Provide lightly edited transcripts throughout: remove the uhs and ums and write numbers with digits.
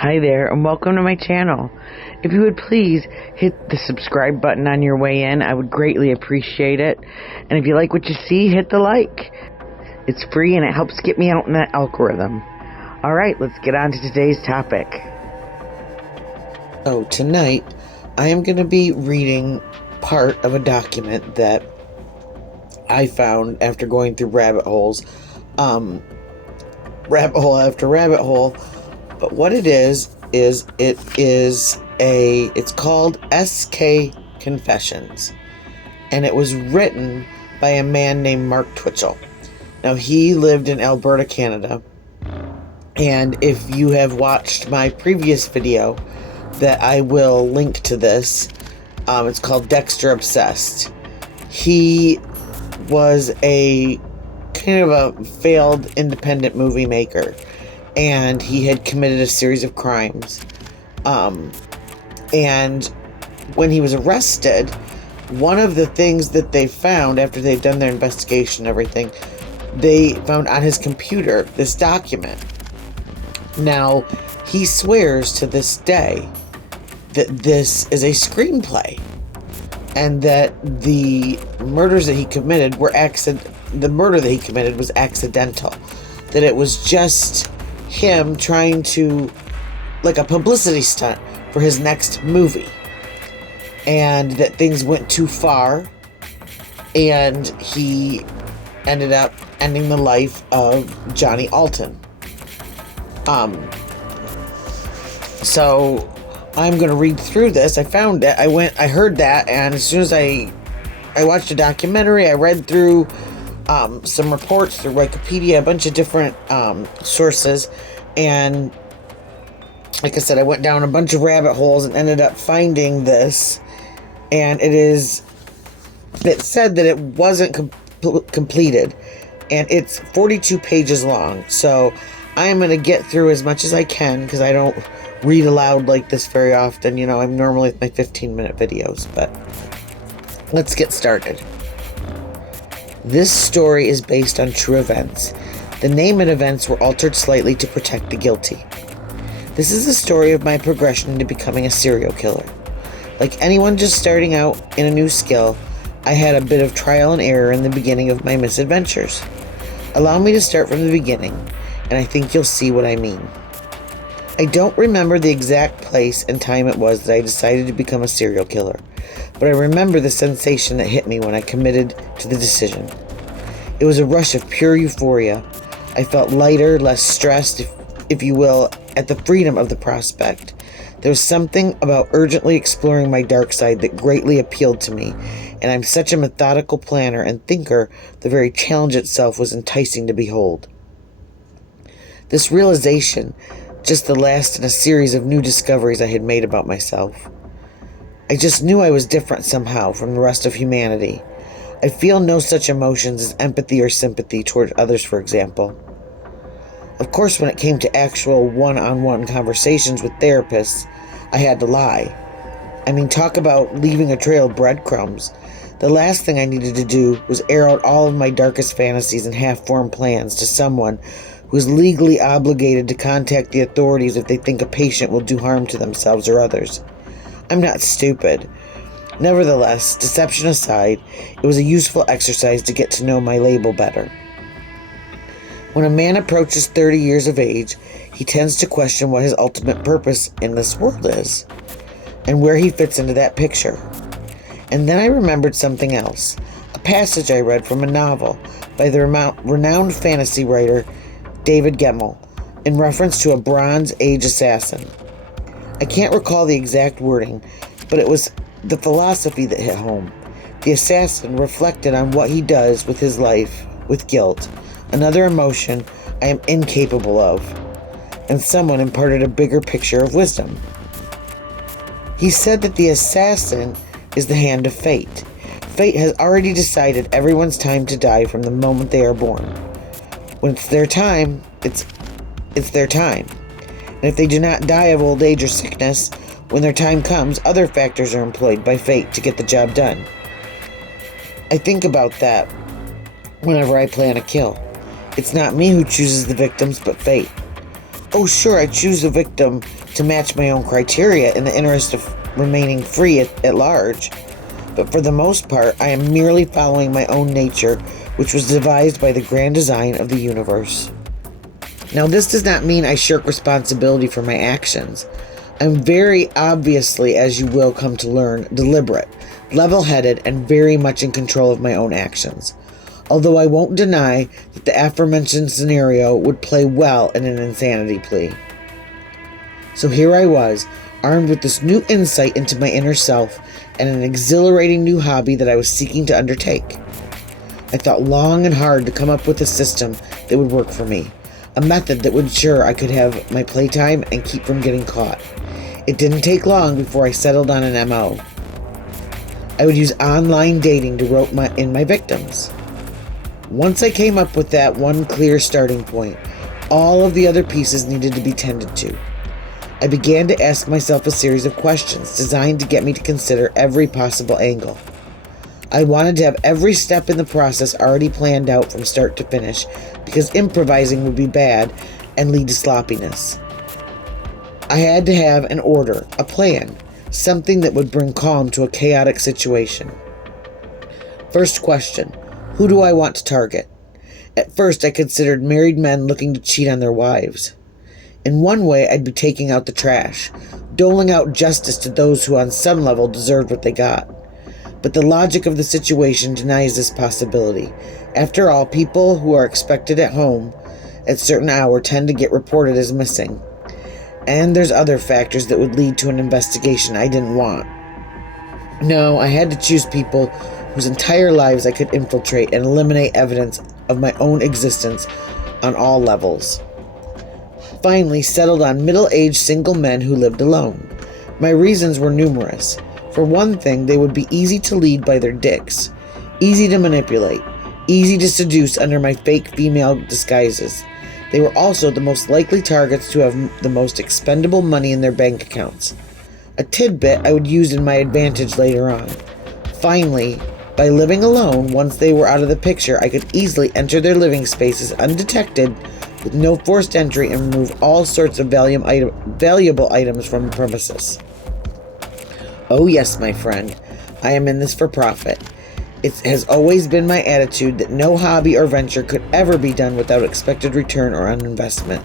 Hi there, and welcome to my channel. If you would please hit the subscribe button on your way in, I would greatly appreciate it. And if you like what you see, hit the like. It's free and it helps get me out in that algorithm. Alright, let's get on to today's topic. So tonight, I am going to be reading part of a document that I found after going through rabbit holes. Rabbit hole after rabbit hole. But what it is it's called SK Confessions. And it was written by a man named Mark Twitchell. Now, he lived in Alberta, Canada. And if you have watched my previous video, that I will link to this, it's called Dexter Obsessed. He was a kind of a failed independent movie maker. And he had committed a series of crimes. And when he was arrested, one of the things that they found after they'd done their investigation and everything, they found on his computer this document. Now, he swears to this day that this is a screenplay and that the murders that he committed were the murder that he committed was accidental. That it was just him trying to, like a publicity stunt for his next movie, and that things went too far and he ended up ending the life of Johnny Alton. So I'm going to read through this. I found it. I heard that, and as soon as I watched a documentary, I read through some reports through Wikipedia, a bunch of different sources, and like I said, I went down a bunch of rabbit holes and ended up finding this, and it said that it wasn't completed, and it's 42 pages long, so I'm going to get through as much as I can, because I don't read aloud like this very often. You know, I'm normally with my 15-minute videos, but let's get started. This story is based on true events. The name and events were altered slightly to protect the guilty. This is the story of my progression into becoming a serial killer. Like anyone just starting out in a new skill, I had a bit of trial and error in the beginning of my misadventures. Allow me to start from the beginning, and I think you'll see what I mean. I don't remember the exact place and time it was that I decided to become a serial killer, but I remember the sensation that hit me when I committed to the decision. It was a rush of pure euphoria. I felt lighter, less stressed, if you will, at the freedom of the prospect. There was something about urgently exploring my dark side that greatly appealed to me, and I'm such a methodical planner and thinker, the very challenge itself was enticing to behold. This realization, just the last in a series of new discoveries I had made about myself. I just knew I was different somehow from the rest of humanity. I feel no such emotions as empathy or sympathy toward others, for example. Of course, when it came to actual one-on-one conversations with therapists, I had to lie. I mean, talk about leaving a trail of breadcrumbs. The last thing I needed to do was air out all of my darkest fantasies and half-formed plans to someone who is legally obligated to contact the authorities if they think a patient will do harm to themselves or others. I'm not stupid. Nevertheless, deception aside, it was a useful exercise to get to know my label better. When a man approaches 30 years of age, he tends to question what his ultimate purpose in this world is, and where he fits into that picture. And then I remembered something else, a passage I read from a novel by the renowned fantasy writer David Gemmell, in reference to a Bronze Age assassin. I can't recall the exact wording, but it was the philosophy that hit home. The assassin reflected on what he does with his life, with guilt, another emotion I am incapable of, and someone imparted a bigger picture of wisdom. He said that the assassin is the hand of fate. Fate has already decided everyone's time to die from the moment they are born. When it's their time, it's their time. And if they do not die of old age or sickness, when their time comes, other factors are employed by fate to get the job done. I think about that whenever I plan a kill. It's not me who chooses the victims, but fate. Oh, sure, I choose a victim to match my own criteria in the interest of remaining free at large. But for the most part, I am merely following my own nature, which was devised by the grand design of the universe. Now, this does not mean I shirk responsibility for my actions. I'm very obviously, as you will come to learn, deliberate, level-headed, and very much in control of my own actions. Although I won't deny that the aforementioned scenario would play well in an insanity plea. So here I was, armed with this new insight into my inner self and an exhilarating new hobby that I was seeking to undertake. I thought long and hard to come up with a system that would work for me, a method that would ensure I could have my playtime and keep from getting caught. It didn't take long before I settled on an MO. I would use online dating to rope in my victims. Once I came up with that one clear starting point, all of the other pieces needed to be tended to. I began to ask myself a series of questions designed to get me to consider every possible angle. I wanted to have every step in the process already planned out from start to finish, because improvising would be bad and lead to sloppiness. I had to have an order, a plan, something that would bring calm to a chaotic situation. First question. Who do I want to target? At first, I considered married men looking to cheat on their wives. In one way, I'd be taking out the trash, doling out justice to those who on some level deserved what they got. But the logic of the situation denies this possibility. After all, people who are expected at home at a certain hour tend to get reported as missing. And there's other factors that would lead to an investigation I didn't want. No, I had to choose people whose entire lives I could infiltrate and eliminate evidence of my own existence on all levels. Finally, settled on middle-aged single men who lived alone. My reasons were numerous. For one thing, they would be easy to lead by their dicks, easy to manipulate, easy to seduce under my fake female disguises. They were also the most likely targets to have the most expendable money in their bank accounts. A tidbit I would use in my advantage later on. Finally, by living alone, once they were out of the picture, I could easily enter their living spaces undetected with no forced entry and remove all sorts of valuable items from the premises. Oh yes, my friend, I am in this for profit. It has always been my attitude that no hobby or venture could ever be done without expected return or on investment.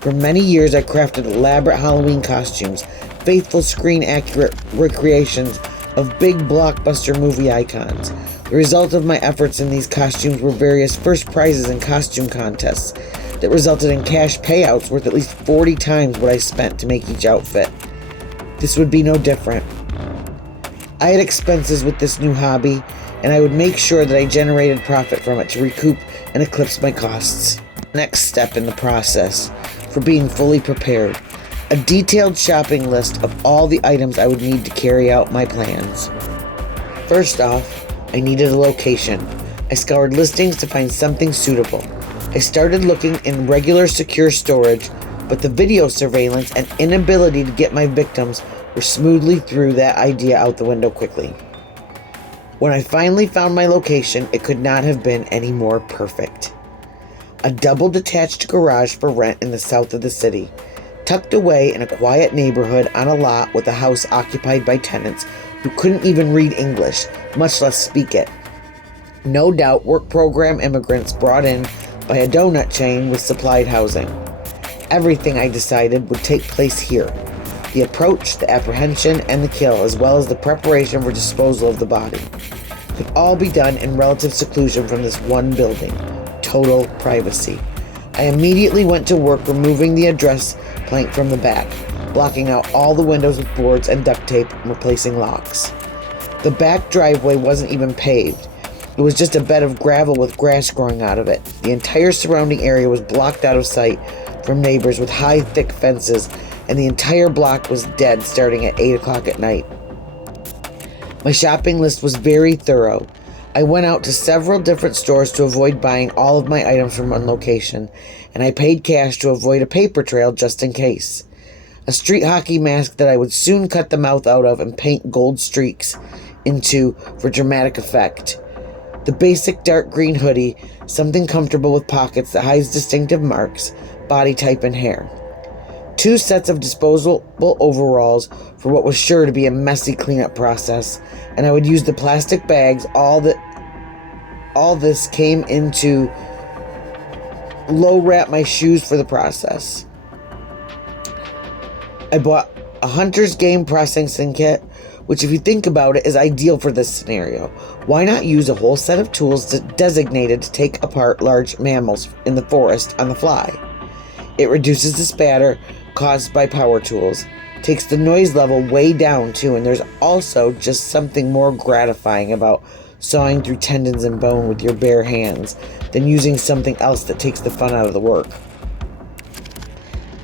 For many years I crafted elaborate Halloween costumes, faithful screen-accurate recreations of big blockbuster movie icons. The result of my efforts in these costumes were various first prizes in costume contests that resulted in cash payouts worth at least 40 times what I spent to make each outfit. This would be no different. I had expenses with this new hobby, and I would make sure that I generated profit from it to recoup and eclipse my costs. Next step in the process for being fully prepared. A detailed shopping list of all the items I would need to carry out my plans. First off, I needed a location. I scoured listings to find something suitable. I started looking in regular secure storage, but the video surveillance and inability to get my victims were smoothly threw that idea out the window quickly. When I finally found my location, it could not have been any more perfect. A double detached garage for rent in the south of the city, tucked away in a quiet neighborhood on a lot with a house occupied by tenants who couldn't even read English, much less speak it. No doubt work program immigrants brought in by a donut chain with supplied housing. Everything, I decided, would take place here. The approach, the apprehension, and the kill, as well as the preparation for disposal of the body, could all be done in relative seclusion from this one building. Total privacy. I immediately went to work removing the address plank from the back, blocking out all the windows with boards and duct tape, and replacing locks. The back driveway wasn't even paved. It was just a bed of gravel with grass growing out of it. The entire surrounding area was blocked out of sight from neighbors with high, thick fences, and the entire block was dead starting at 8 o'clock at night. My shopping list was very thorough. I went out to several different stores to avoid buying all of my items from one location, and I paid cash to avoid a paper trail just in case. A street hockey mask that I would soon cut the mouth out of and paint gold streaks into for dramatic effect. The basic dark green hoodie, something comfortable with pockets that hides distinctive marks, body type, and hair. 2 sets of disposable overalls for what was sure to be a messy cleanup process, and I would use the plastic bags. All this came into low wrap my shoes for the process. I bought a hunter's game processing kit, which, if you think about it, is ideal for this scenario. Why not use a whole set of tools designated to take apart large mammals in the forest on the fly? It reduces the spatter caused by power tools, takes the noise level way down too, and there's also just something more gratifying about sawing through tendons and bone with your bare hands than using something else that takes the fun out of the work.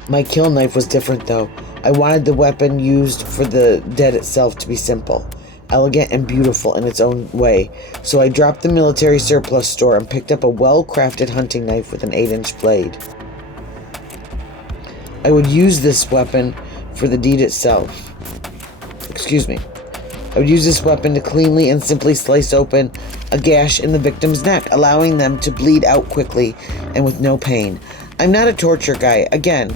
My kill knife was different though. I wanted the weapon used for the dead itself to be simple, elegant, and beautiful in its own way, so I dropped the military surplus store and picked up a well-crafted hunting knife with an 8-inch blade. I would use this weapon for the deed itself. I would use this weapon to cleanly and simply slice open a gash in the victim's neck, allowing them to bleed out quickly and with no pain. I'm not a torture guy. Again,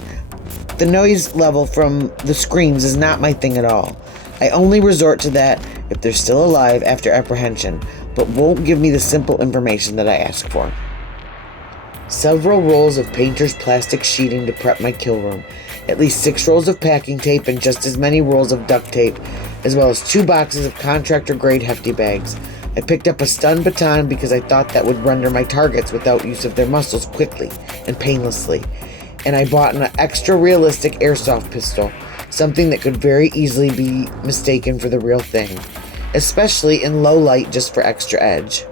the noise level from the screams is not my thing at all. I only resort to that if they're still alive after apprehension, but won't give me the simple information that I ask for. Several rolls of painter's plastic sheeting to prep my kill room, at least 6 rolls of packing tape and just as many rolls of duct tape, as well as 2 boxes of contractor-grade hefty bags. I picked up a stun baton because I thought that would render my targets without use of their muscles quickly and painlessly. And I bought an extra realistic airsoft pistol, something that could very easily be mistaken for the real thing, especially in low light just for extra edge.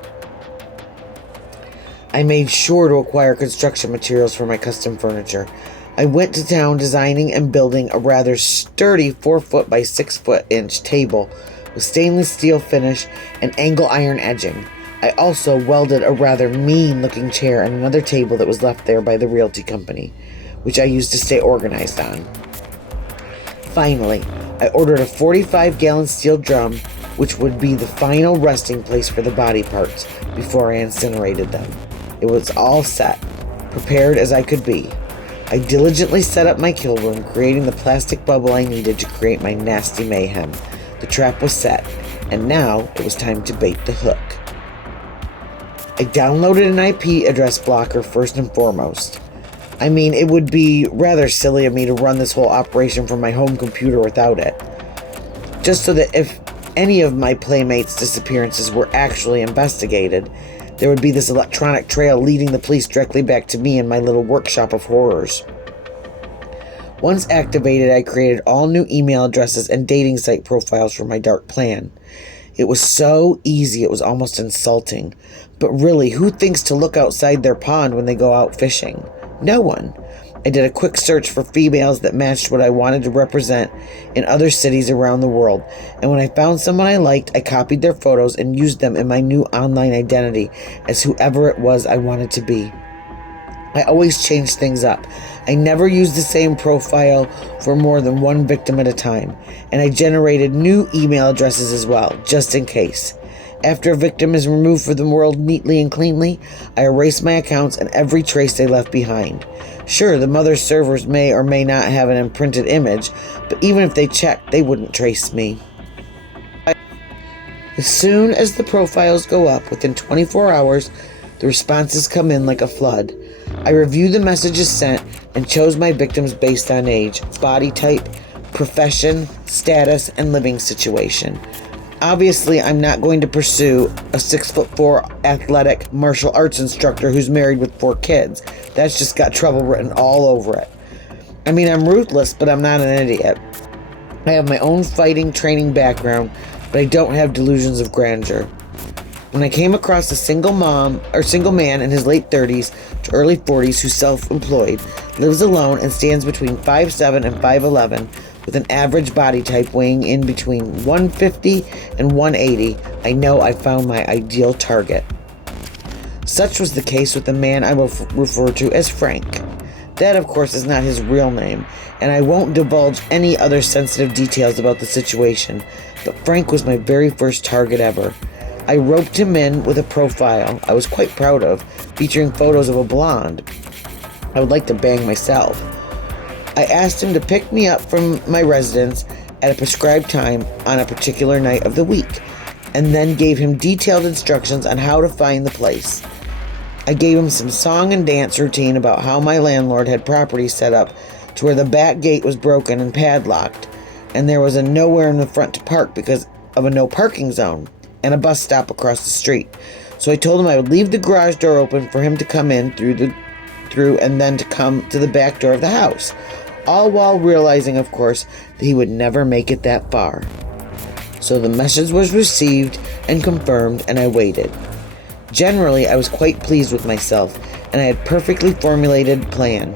I made sure to acquire construction materials for my custom furniture. I went to town designing and building a rather sturdy 4-foot by 6-foot-inch table with stainless steel finish and angle iron edging. I also welded a rather mean-looking chair and another table that was left there by the realty company, which I used to stay organized on. Finally, I ordered a 45-gallon steel drum, which would be the final resting place for the body parts before I incinerated them. It was all set, prepared as I could be. I diligently set up my kill room, creating the plastic bubble I needed to create my nasty mayhem. The trap was set, and now it was time to bait the hook. I downloaded an IP address blocker first and foremost. I mean, it would be rather silly of me to run this whole operation from my home computer without it. Just so that if any of my playmates' disappearances were actually investigated, there would be this electronic trail leading the police directly back to me in my little workshop of horrors. Once activated, I created all new email addresses and dating site profiles for my dark plan. It was so easy it was almost insulting. But really, who thinks to look outside their pond when they go out fishing? No one. I did a quick search for females that matched what I wanted to represent in other cities around the world, and when I found someone I liked, I copied their photos and used them in my new online identity as whoever it was I wanted to be. I always changed things up. I never used the same profile for more than one victim at a time, and I generated new email addresses as well, just in case. After a victim is removed from the world neatly and cleanly, I erase my accounts and every trace they left behind. Sure, the mother's servers may or may not have an imprinted image, but even if they checked, they wouldn't trace me. As soon as the profiles go up, within 24 hours, the responses come in like a flood. I review the messages sent and chose my victims based on age, body type, profession, status, and living situation. Obviously, I'm not going to pursue a 6'4" athletic martial arts instructor who's married with 4 kids. That's just got trouble written all over it. I mean, I'm ruthless, but I'm not an idiot. I have my own fighting training background, but I don't have delusions of grandeur. When I came across a single man in his late 30s to early 40s who's self-employed, lives alone, and stands between 5'7" and 5'11", with an average body type weighing in between 150 and 180, I know I found my ideal target. Such was the case with the man I will refer to as Frank. That, of course, is not his real name, and I won't divulge any other sensitive details about the situation, but Frank was my very first target ever. I roped him in with a profile I was quite proud of, featuring photos of a blonde. I would like to bang myself. I asked him to pick me up from my residence at a prescribed time on a particular night of the week, and then gave him detailed instructions on how to find the place. I gave him some song and dance routine about how my landlord had property set up to where the back gate was broken and padlocked, and there was nowhere in the front to park because of a no parking zone and a bus stop across the street. So I told him I would leave the garage door open for him to come in through and then to come to the back door of the house, all while realizing, of course, that he would never make it that far. So the message was received and confirmed, and I waited. Generally, I was quite pleased with myself, and I had perfectly formulated plan,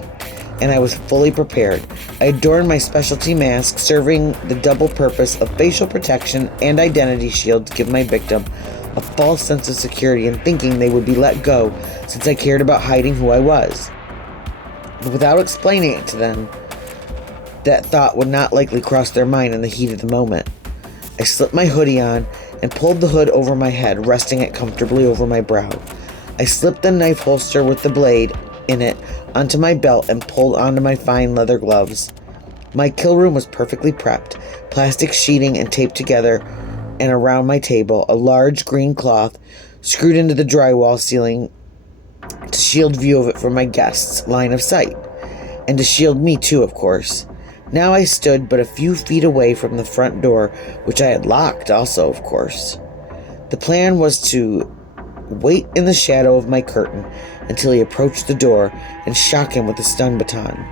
and I was fully prepared. I adorned my specialty mask, serving the double purpose of facial protection and identity shield to give my victim a false sense of security and thinking they would be let go since I cared about hiding who I was. But without explaining it to them, that thought would not likely cross their mind in the heat of the moment. I slipped my hoodie on and pulled the hood over my head, resting it comfortably over my brow. I slipped the knife holster with the blade in it onto my belt and pulled onto my fine leather gloves. My kill room was perfectly prepped, plastic sheeting and taped together, and around my table, a large green cloth screwed into the drywall ceiling to shield view of it from my guests' line of sight, and to shield me too, of course. Now I stood but a few feet away from the front door, which I had locked also, of course. The plan was to wait in the shadow of my curtain until he approached the door and shock him with a stun baton,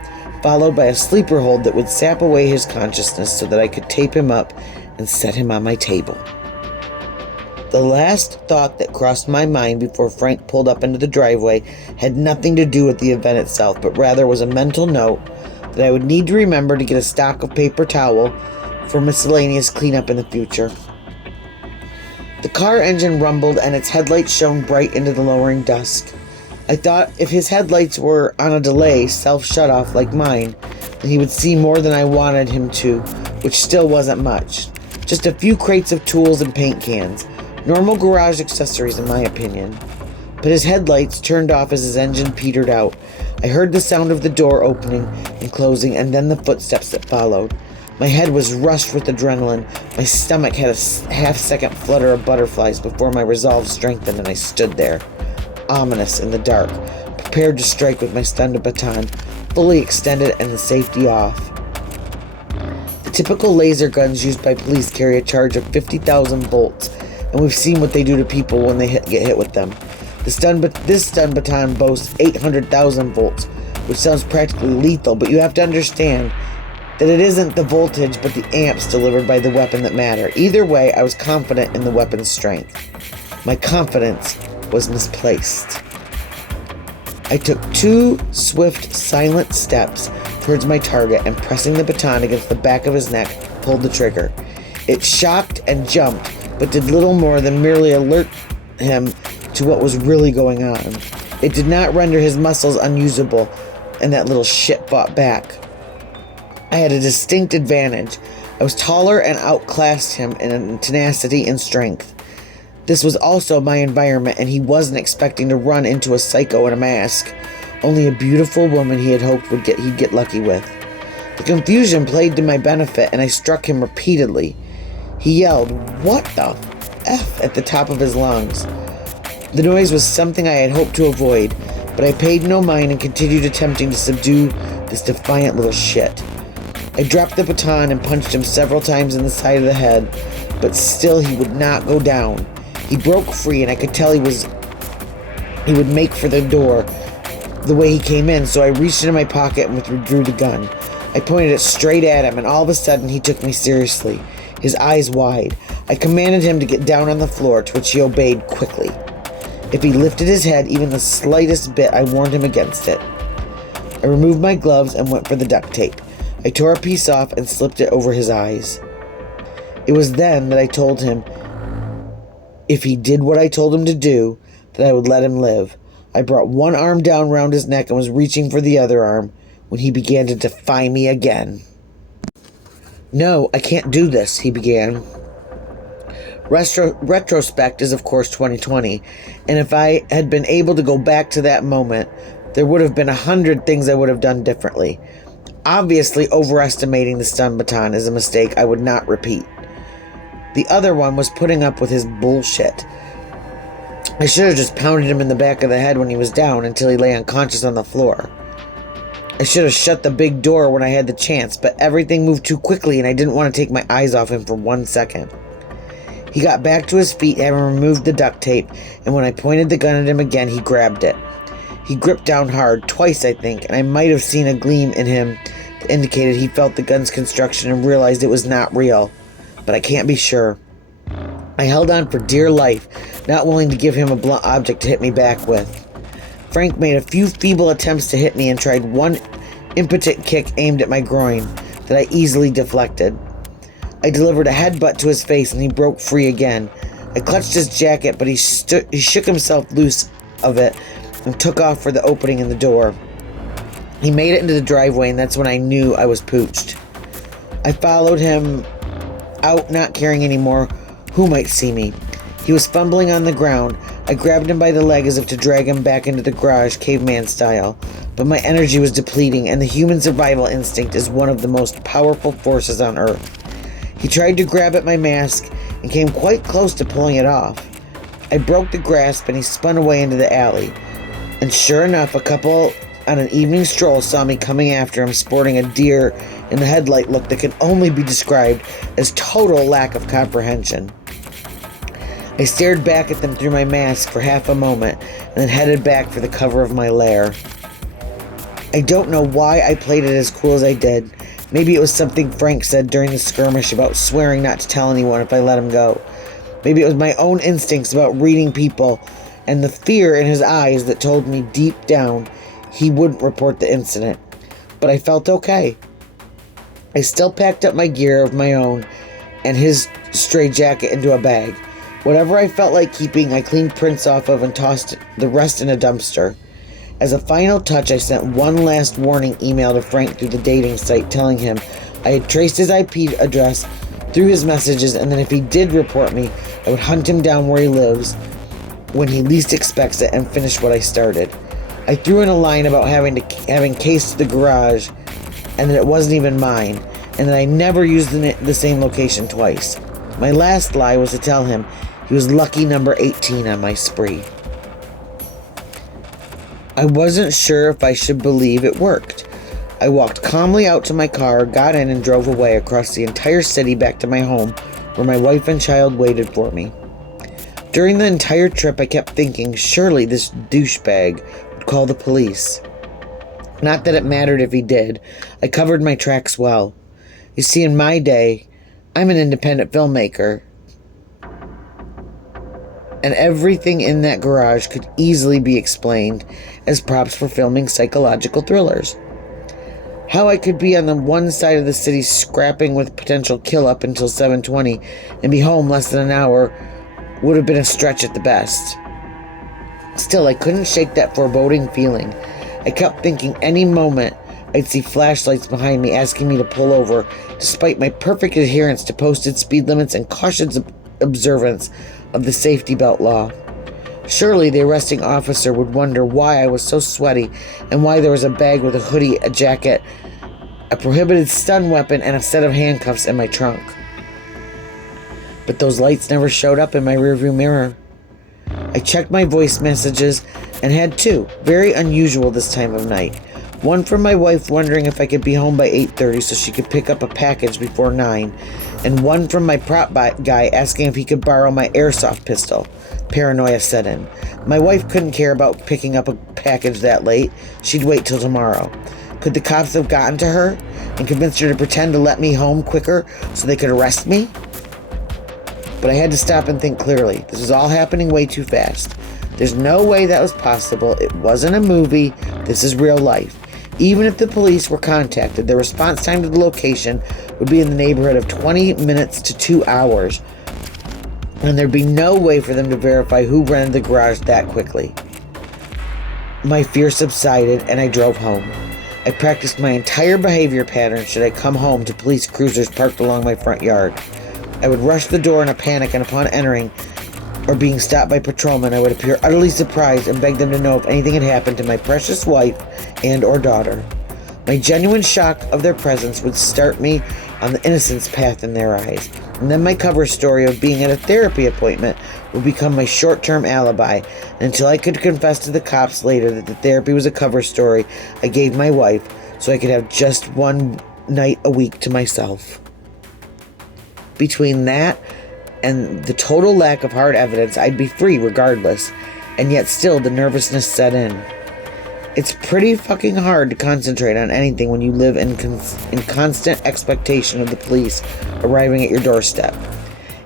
followed by a sleeper hold that would sap away his consciousness so that I could tape him up and set him on my table. The last thought that crossed my mind before Frank pulled up into the driveway had nothing to do with the event itself, but rather was a mental note that I would need to remember to get a stock of paper towel for miscellaneous cleanup in the future. The car engine rumbled and its headlights shone bright into the lowering dusk. I thought if his headlights were on a delay, self-shut-off like mine, then he would see more than I wanted him to, which still wasn't much. Just a few crates of tools and paint cans. Normal garage accessories in my opinion. But his headlights turned off as his engine petered out. I heard the sound of the door opening and closing, and then the footsteps that followed. My head was rushed with adrenaline. My stomach had a half-second flutter of butterflies before my resolve strengthened, and I stood there, ominous in the dark, prepared to strike with my stun baton, fully extended and the safety off. The typical laser guns used by police carry a charge of 50,000 volts, and we've seen what they do to people when they get hit with them. This stun baton boasts 800,000 volts, which sounds practically lethal, but you have to understand that it isn't the voltage but the amps delivered by the weapon that matter. Either way, I was confident in the weapon's strength. My confidence was misplaced. I took 2 swift, silent steps towards my target and, pressing the baton against the back of his neck, pulled the trigger. It shocked and jumped, but did little more than merely alert him to what was really going on. It did not render his muscles unusable, and that little shit fought back. I had a distinct advantage. I was taller and outclassed him in tenacity and strength. This was also my environment, and he wasn't expecting to run into a psycho in a mask, only a beautiful woman he had hoped he'd get lucky with. The confusion played to my benefit, and I struck him repeatedly. He yelled, "What the F?" at the top of his lungs. The noise was something I had hoped to avoid, but I paid no mind and continued attempting to subdue this defiant little shit. I dropped the baton and punched him several times in the side of the head, but still he would not go down. He broke free, and I could tell he would make for the door the way he came in, so I reached into my pocket and withdrew the gun. I pointed it straight at him, and all of a sudden he took me seriously, his eyes wide. I commanded him to get down on the floor, to which he obeyed quickly. If he lifted his head even the slightest bit, I warned him against it. I removed my gloves and went for the duct tape. I tore a piece off and slipped it over his eyes. It was then that I told him if he did what I told him to do, that I would let him live. I brought one arm down round his neck and was reaching for the other arm when he began to defy me again. "No, I can't do this," he began. Retrospect is, of course, 2020, and if I had been able to go back to that moment, There would have been 100 things I would have done differently. Obviously, overestimating the stun baton is a mistake I would not repeat. The other one was putting up with his bullshit. I should have just pounded him in the back of the head when he was down until he lay unconscious on the floor. I should have shut the big door when I had the chance, but everything moved too quickly and I didn't want to take my eyes off him for 1 second. He got back to his feet, having removed the duct tape, and when I pointed the gun at him again, he grabbed it. He gripped down hard, twice I think, and I might have seen a gleam in him that indicated he felt the gun's construction and realized it was not real, but I can't be sure. I held on for dear life, not willing to give him a blunt object to hit me back with. Frank made a few feeble attempts to hit me and tried one impotent kick aimed at my groin that I easily deflected. I delivered a headbutt to his face and he broke free again. I clutched his jacket, but he shook himself loose of it and took off for the opening in the door. He made it into the driveway, and that's when I knew I was pooched. I followed him out, not caring anymore who might see me. He was fumbling on the ground. I grabbed him by the leg as if to drag him back into the garage, caveman style. But my energy was depleting, and the human survival instinct is one of the most powerful forces on Earth. He tried to grab at my mask and came quite close to pulling it off. I broke the grasp and he spun away into the alley. And sure enough, a couple on an evening stroll saw me coming after him, sporting a deer in the headlight look that can only be described as total lack of comprehension. I stared back at them through my mask for half a moment and then headed back for the cover of my lair. I don't know why I played it as cool as I did. Maybe it was something Frank said during the skirmish about swearing not to tell anyone if I let him go. Maybe it was my own instincts about reading people and the fear in his eyes that told me deep down he wouldn't report the incident. But I felt okay. I still packed up my gear of my own and his stray jacket into a bag. Whatever I felt like keeping, I cleaned prints off of and tossed the rest in a dumpster. As a final touch, I sent one last warning email to Frank through the dating site telling him I had traced his IP address through his messages, and that if he did report me, I would hunt him down where he lives when he least expects it and finish what I started. I threw in a line about having cased the garage and that it wasn't even mine, and that I never used the same location twice. My last lie was to tell him he was lucky number 18 on my spree. I wasn't sure if I should believe it worked. I walked calmly out to my car, got in, and drove away across the entire city back to my home, where my wife and child waited for me. During the entire trip, I kept thinking, surely this douchebag would call the police. Not that it mattered if he did. I covered my tracks well. You see, in my day, I'm an independent filmmaker, and everything in that garage could easily be explained as props for filming psychological thrillers. How I could be on the one side of the city scrapping with potential kill up until 7:20 and be home less than an hour would have been a stretch at the best. Still, I couldn't shake that foreboding feeling. I kept thinking any moment I'd see flashlights behind me asking me to pull over, despite my perfect adherence to posted speed limits and cautious observance of the safety belt law. Surely the arresting officer would wonder why I was so sweaty and why there was a bag with a hoodie, a jacket, a prohibited stun weapon, and a set of handcuffs in my trunk. But those lights never showed up in my rearview mirror. I checked my voice messages and had two, very unusual this time of night. One from my wife wondering if I could be home by 8:30 so she could pick up a package before 9, and one from my prop guy asking if he could borrow my airsoft pistol. Paranoia set in. My wife couldn't care about picking up a package that late. She'd wait till tomorrow. Could the cops have gotten to her and convinced her to pretend to let me home quicker so they could arrest me? But I had to stop and think clearly. This was all happening way too fast. There's no way that was possible. It wasn't a movie. This is real life. Even if the police were contacted, their response time to the location would be in the neighborhood of 20 minutes to 2 hours. And there'd be no way for them to verify who rented the garage that quickly. My fear subsided and I drove home. I practiced my entire behavior pattern should I come home to police cruisers parked along my front yard. I would rush the door in a panic, and upon entering, or being stopped by patrolmen, I would appear utterly surprised and beg them to know if anything had happened to my precious wife and or daughter. My genuine shock of their presence would start me on the innocence path in their eyes, and then my cover story of being at a therapy appointment would become my short-term alibi until I could confess to the cops later that the therapy was a cover story I gave my wife so I could have just one night a week to myself. Between that and the total lack of hard evidence, I'd be free regardless, and yet still the nervousness set in. It's pretty fucking hard to concentrate on anything when you live in constant expectation of the police arriving at your doorstep.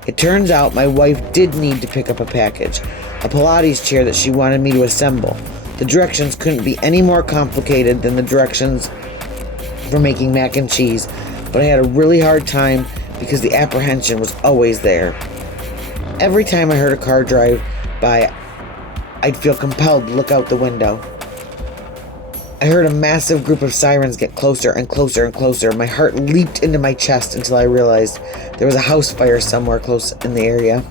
It turns out my wife did need to pick up a package, a Pilates chair that she wanted me to assemble. The directions couldn't be any more complicated than the directions for making mac and cheese, but I had a really hard time because the apprehension was always there. Every time I heard a car drive by, I'd feel compelled to look out the window. I heard a massive group of sirens get closer and closer and closer. My heart leaped into my chest until I realized there was a house fire somewhere close in the area.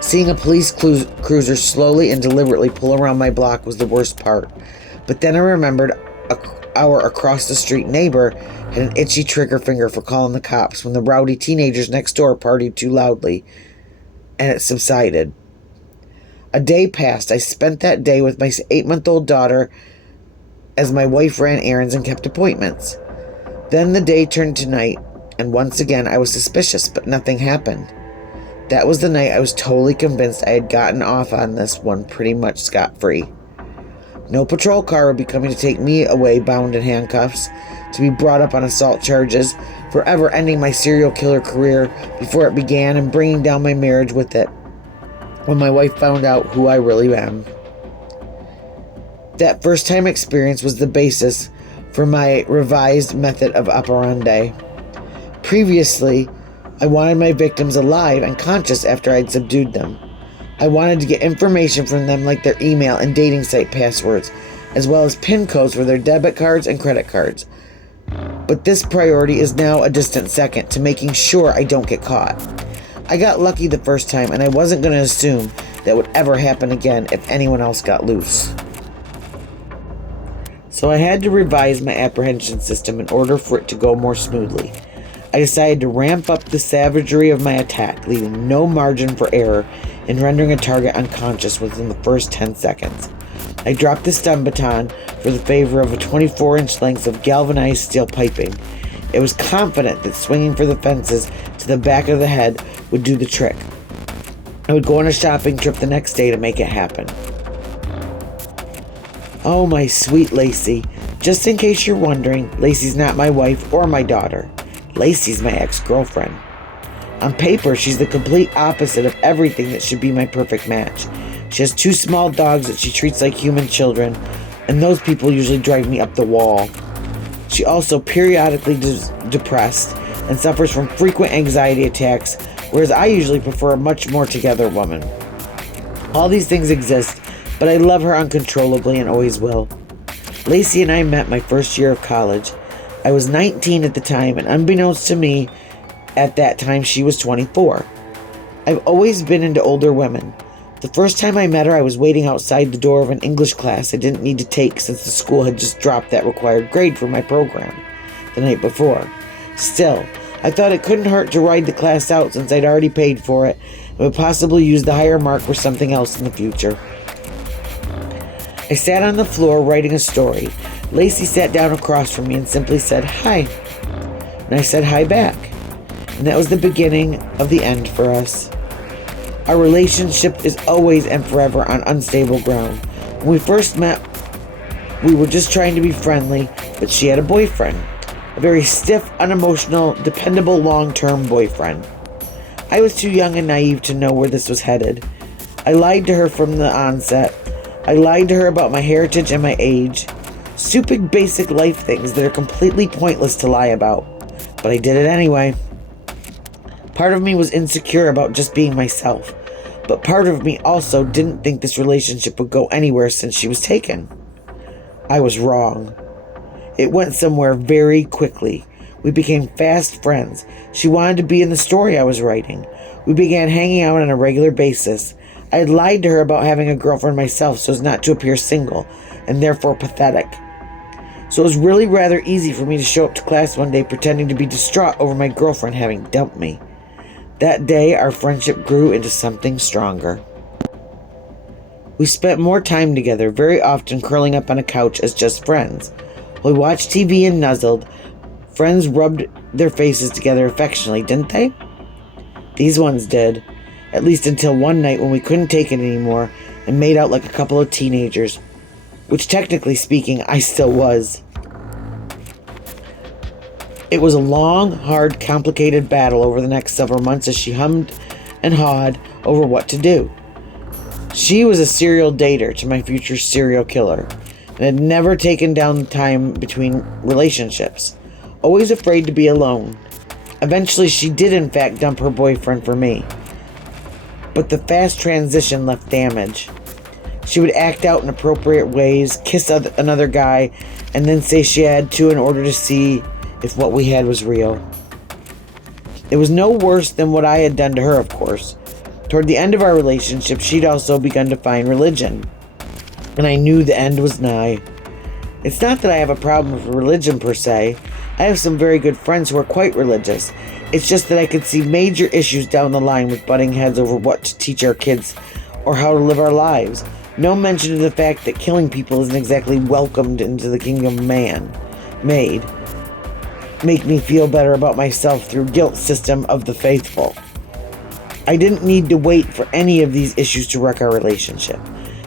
Seeing a police cruiser slowly and deliberately pull around my block was the worst part. But then I remembered our across the street neighbor had an itchy trigger finger for calling the cops when the rowdy teenagers next door partied too loudly, and it subsided. A day passed. I spent that day with my 8-month-old daughter as my wife ran errands and kept appointments. Then the day turned to night, and once again I was suspicious, but nothing happened. That was the night I was totally convinced I had gotten off on this one pretty much scot-free. No patrol car would be coming to take me away bound in handcuffs, to be brought up on assault charges, forever ending my serial killer career before it began and bringing down my marriage with it, when my wife found out who I really am. That first-time experience was the basis for my revised method of operandi. Previously, I wanted my victims alive and conscious after I'd subdued them. I wanted to get information from them like their email and dating site passwords, as well as PIN codes for their debit cards and credit cards. But this priority is now a distant second to making sure I don't get caught. I got lucky the first time, and I wasn't going to assume that would ever happen again if anyone else got loose. So I had to revise my apprehension system in order for it to go more smoothly. I decided to ramp up the savagery of my attack, leaving no margin for error in rendering a target unconscious within the first 10 seconds. I dropped the stun baton for the favor of a 24-inch length of galvanized steel piping. I was confident that swinging for the fences to the back of the head would do the trick. I would go on a shopping trip the next day to make it happen. Oh, my sweet Lacey. Just in case you're wondering, Lacey's not my wife or my daughter. Lacey's my ex-girlfriend. On paper, she's the complete opposite of everything that should be my perfect match. She has 2 small dogs that she treats like human children, and those people usually drive me up the wall. She also periodically depressed and suffers from frequent anxiety attacks, whereas I usually prefer a much more together woman. All these things exist, but I love her uncontrollably and always will. Lacey and I met my first year of college. I was 19 at the time, and unbeknownst to me, at that time she was 24. I've always been into older women. The first time I met her, I was waiting outside the door of an English class I didn't need to take since the school had just dropped that required grade for my program the night before. Still, I thought it couldn't hurt to ride the class out since I'd already paid for it and would possibly use the higher mark for something else in the future. I sat on the floor writing a story. Lacey sat down across from me and simply said, "Hi." And I said hi back. And that was the beginning of the end for us. Our relationship is always and forever on unstable ground. When we first met, we were just trying to be friendly, but she had a boyfriend. A very stiff, unemotional, dependable long-term boyfriend. I was too young and naive to know where this was headed. I lied to her from the onset. I lied to her about my heritage and my age. Stupid basic life things that are completely pointless to lie about. But I did it anyway. Part of me was insecure about just being myself. But part of me also didn't think this relationship would go anywhere since she was taken. I was wrong. It went somewhere very quickly. We became fast friends. She wanted to be in the story I was writing. We began hanging out on a regular basis. I had lied to her about having a girlfriend myself so as not to appear single, and therefore pathetic. So it was really rather easy for me to show up to class one day pretending to be distraught over my girlfriend having dumped me. That day, our friendship grew into something stronger. We spent more time together, very often curling up on a couch as just friends. We watched TV and nuzzled. Friends rubbed their faces together affectionately, didn't they? These ones did, at least until one night when we couldn't take it anymore and made out like a couple of teenagers, which technically speaking, I still was. It was a long, hard, complicated battle over the next several months as she hummed and hawed over what to do. She was a serial dater to my future serial killer and had never taken down the time between relationships, always afraid to be alone. Eventually, she did in fact dump her boyfriend for me, but the fast transition left damage. She would act out in appropriate ways, kiss another guy, and then say she had to in order to see if what we had was real. It was no worse than what I had done to her, of course. Toward the end of our relationship, she'd also begun to find religion, and I knew the end was nigh. It's not that I have a problem with religion per se. I have some very good friends who are quite religious. It's just that I could see major issues down the line with butting heads over what to teach our kids or how to live our lives. No mention of the fact that killing people isn't exactly welcomed into the kingdom of man. Make me feel better about myself through guilt system of the faithful. I didn't need to wait for any of these issues to wreck our relationship.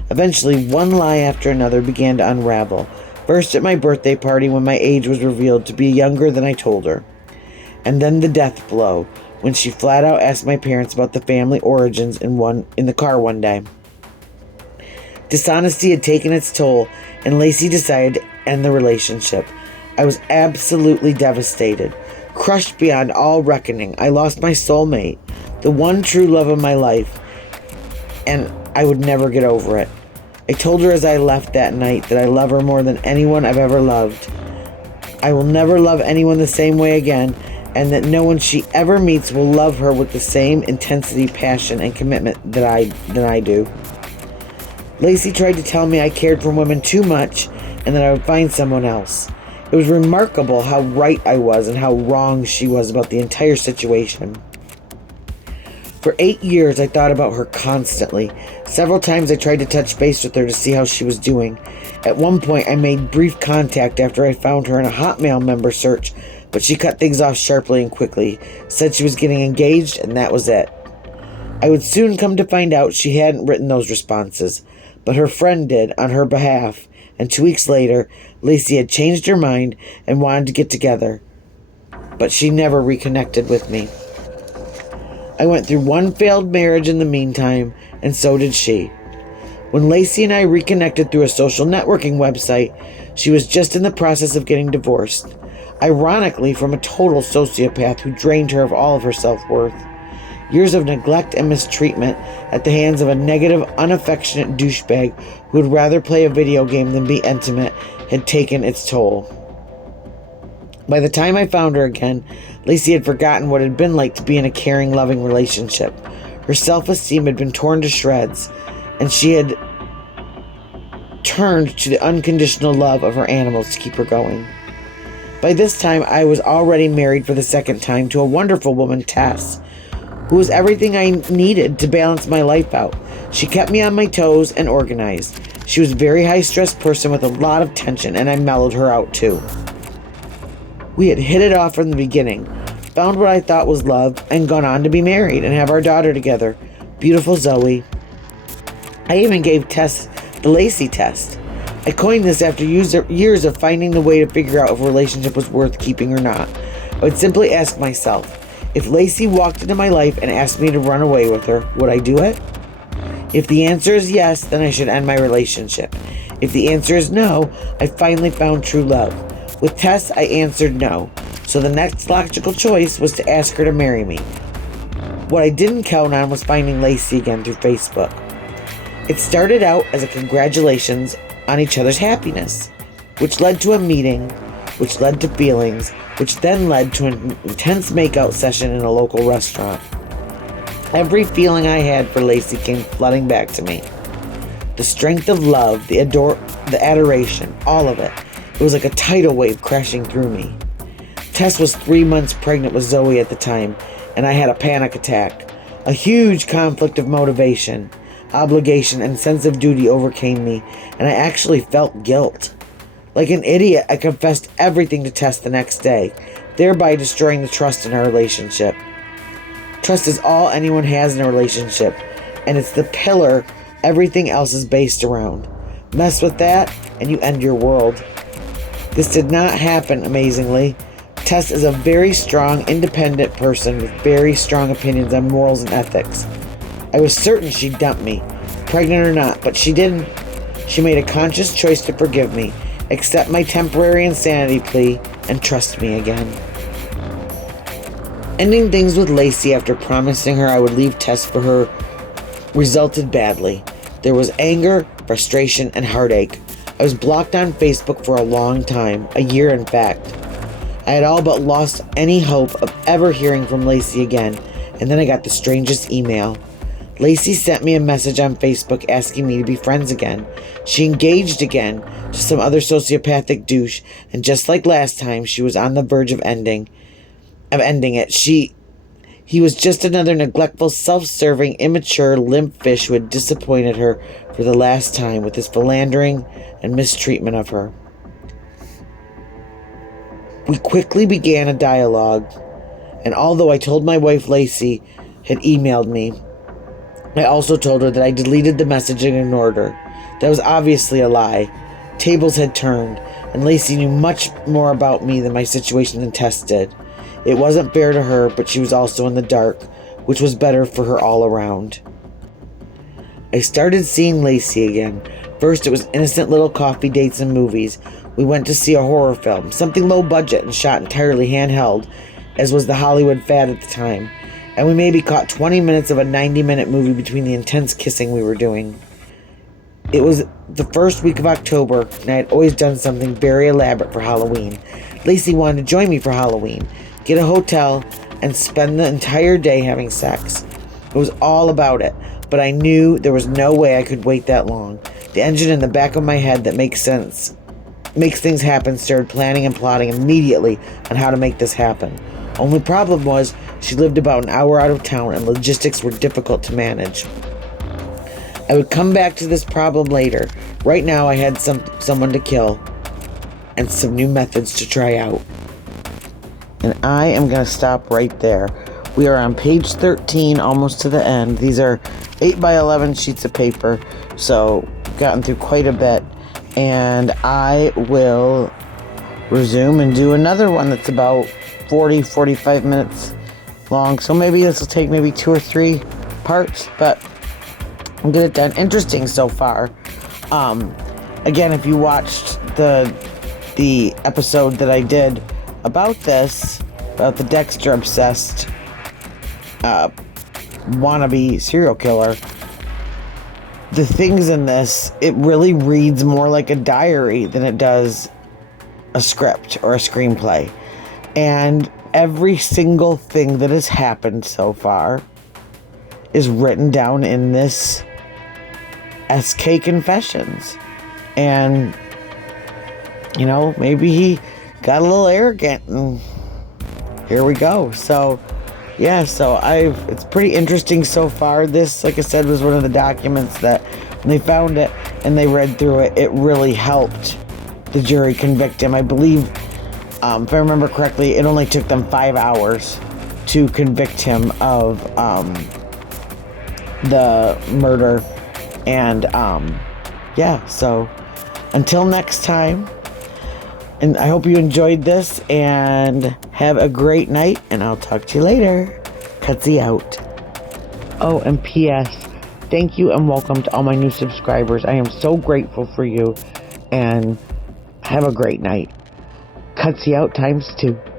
Eventually, one lie after another began to unravel. First at my birthday party when my age was revealed to be younger than I told her. And then the death blow, when she flat out asked my parents about the family origins in the car one day. Dishonesty had taken its toll, and Lacey decided to end the relationship. I was absolutely devastated, crushed beyond all reckoning. I lost my soulmate, the one true love of my life, and I would never get over it. I told her as I left that night that I love her more than anyone I've ever loved. I will never love anyone the same way again, and that no one she ever meets will love her with the same intensity, passion, and commitment than I do. Lacey tried to tell me I cared for women too much and that I would find someone else. It was remarkable how right I was and how wrong she was about the entire situation. For 8 years, I thought about her constantly. Several times I tried to touch base with her to see how she was doing. At one point, I made brief contact after I found her in a Hotmail member search, but she cut things off sharply and quickly, said she was getting engaged, and that was it. I would soon come to find out she hadn't written those responses, but her friend did on her behalf, and 2 weeks later, Lacey had changed her mind and wanted to get together, but she never reconnected with me. I went through one failed marriage in the meantime, and so did she. When Lacey and I reconnected through a social networking website, she was just in the process of getting divorced, ironically from a total sociopath who drained her of all of her self-worth. Years of neglect and mistreatment at the hands of a negative, unaffectionate douchebag who would rather play a video game than be intimate had taken its toll. By the time I found her again, Lacey had forgotten what it had been like to be in a caring, loving relationship. Her self-esteem had been torn to shreds, and she had turned to the unconditional love of her animals to keep her going. By this time, I was already married for the second time to a wonderful woman, Tess, who was everything I needed to balance my life out. She kept me on my toes and organized. She was a very high-stress person with a lot of tension, and I mellowed her out too. We had hit it off from the beginning, found what I thought was love, and gone on to be married and have our daughter together, beautiful Zoe. I even gave Tess the Lacey test. I coined this after years of finding the way to figure out if a relationship was worth keeping or not. I would simply ask myself, if Lacey walked into my life and asked me to run away with her, would I do it? If the answer is yes, then I should end my relationship. If the answer is no, I finally found true love. With Tess, I answered no, so the next logical choice was to ask her to marry me. What I didn't count on was finding Lacey again through Facebook. It started out as a congratulations on each other's happiness, which led to a meeting, which led to feelings, which then led to an intense makeout session in a local restaurant. Every feeling I had for Lacey came flooding back to me. The strength of love, the adoration, all of it. It was like a tidal wave crashing through me. Tess was 3 months pregnant with Zoe at the time, and I had a panic attack. A huge conflict of motivation, obligation, and sense of duty overcame me, and I actually felt guilt. Like an idiot, I confessed everything to Tess the next day, thereby destroying the trust in our relationship. Trust is all anyone has in a relationship, and it's the pillar everything else is based around. Mess with that, and you end your world. This did not happen, amazingly. Tess is a very strong, independent person with very strong opinions on morals and ethics. I was certain she'd dump me, pregnant or not, but she didn't. She made a conscious choice to forgive me, accept my temporary insanity plea, and trust me again. Ending things with Lacey after promising her I would leave Tess for her resulted badly. There was anger, frustration, and heartache. I was blocked on Facebook for a long time, a year in fact. I had all but lost any hope of ever hearing from Lacey again, and then I got the strangest email. Lacey sent me a message on Facebook asking me to be friends again. She engaged again to some other sociopathic douche, and just like last time, she was on the verge of ending it. He was just another neglectful, self-serving, immature, limp fish who had disappointed her for the last time with his philandering and mistreatment of her. We quickly began a dialogue, and although I told my wife Lacey had emailed me, I also told her that I deleted the message and ignored her. That was obviously a lie. Tables had turned, and Lacey knew much more about me than my situation than Tess did. It wasn't fair to her, but she was also in the dark, which was better for her all around. I started seeing Lacey again. First, it was innocent little coffee dates and movies. We went to see a horror film, something low budget and shot entirely handheld, as was the Hollywood fad at the time. And we maybe caught 20 minutes of a 90-minute movie between the intense kissing we were doing. It was the first week of October, and I had always done something very elaborate for Halloween. Lacey wanted to join me for Halloween, get a hotel, and spend the entire day having sex. It was all about it, but I knew there was no way I could wait that long. The engine in the back of my head that makes things happen started planning and plotting immediately on how to make this happen. Only problem was, she lived about an hour out of town and logistics were difficult to manage. I would come back to this problem later. Right now I had someone to kill and some new methods to try out. And I am going to stop right there. We are on page 13, almost to the end. These are 8 by 11 sheets of paper, so gotten through quite a bit. And I will resume and do another one that's about 45 minutes long. So maybe this will take maybe 2 or 3 parts, but I'll get it done. Interesting so far. Again, if you watched the episode that I did about this, about the Dexter obsessed wannabe serial killer, the things in this, it really reads more like a diary than it does a script or a screenplay. And every single thing that has happened so far is written down in this SK Confessions. And, you know, maybe he got a little arrogant and here we go. So, yeah, it's pretty interesting so far. This, like I said, was one of the documents that when they found it and they read through it, it really helped the jury convict him. I believe, if I remember correctly, it only took them 5 hours to convict him of the murder. And, yeah, so until next time, and I hope you enjoyed this, and have a great night, and I'll talk to you later. Cutsy out. Oh, and P.S. Thank you and welcome to all my new subscribers. I am so grateful for you, and have a great night. Cutsy out ×2.